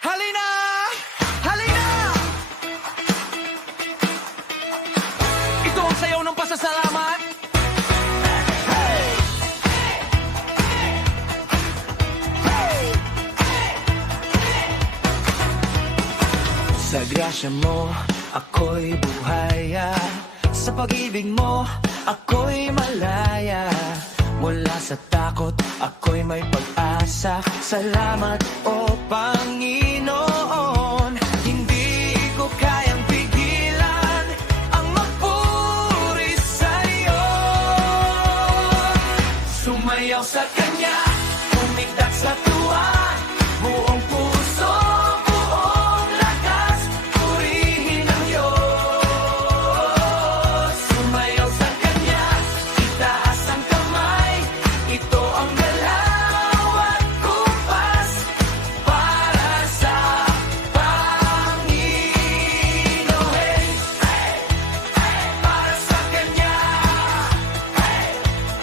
Halina! Halina! Ito ang sayaw ng pasasalamat. Sa grasya mo, ako'y buhaya. Sa pag-ibig mo, ako'y malaya. Mula sa takot, ako'y may pag-asa. Salamat, O Panginoon. Hindi ko kayang pigilan ang magpuri sa'yo. Sumayaw sa Kanya, umigdat sa tuwa. Buong puso, buong lakas, purihin ang Diyos. Sumayaw sa Kanya, itaas ang kamay. Ito ang galaw at kumpas para sa Panginoon. Hey, hey, hey, para sa Kanya, hey,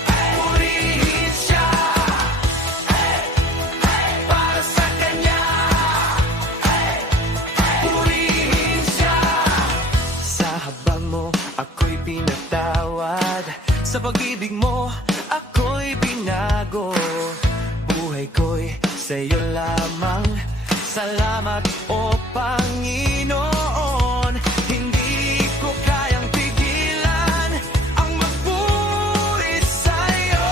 hey, purihin siya. Hey, hey, para sa Kanya, hey, hey, purihin siya. Sa habang mo, ako'y pinatawad. Sa pag-ibig mo, ako'y binago. Buhay ko'y sa'yo lamang. Salamat, O Panginoon. Hindi ko kayang pigilan ang magpuri sa'yo.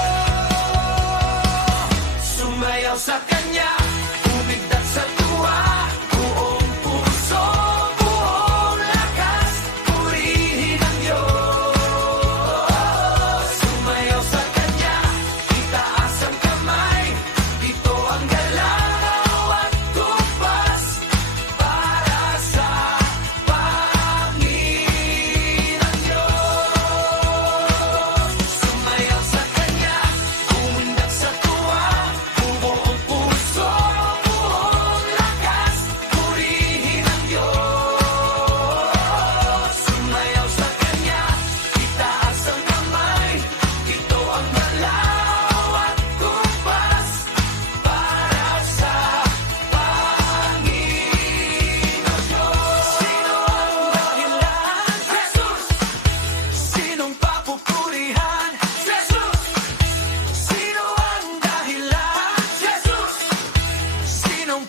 Sumayaw sa Kanya, umigdat sa tuwa. Buong puso, buong lakas, purihin ang Diyos. Sumayaw sa Kanya, itaas ang kamay. Ito ang galaw at kumpas para sa Panginoon Diyos. Sumayaw sa Kanya, umundak sa tuwa. Buong puso, buong lakas, purihin ang Diyos. Sumayaw sa Kanya, itaas ang kamay. Ito ang galaw at kumpas para sa Panginoon Diyos. Sino ang dahilan? Jesus! Sinong papupurihan? Jesus! Sino ang dahilan? Jesus! Sinong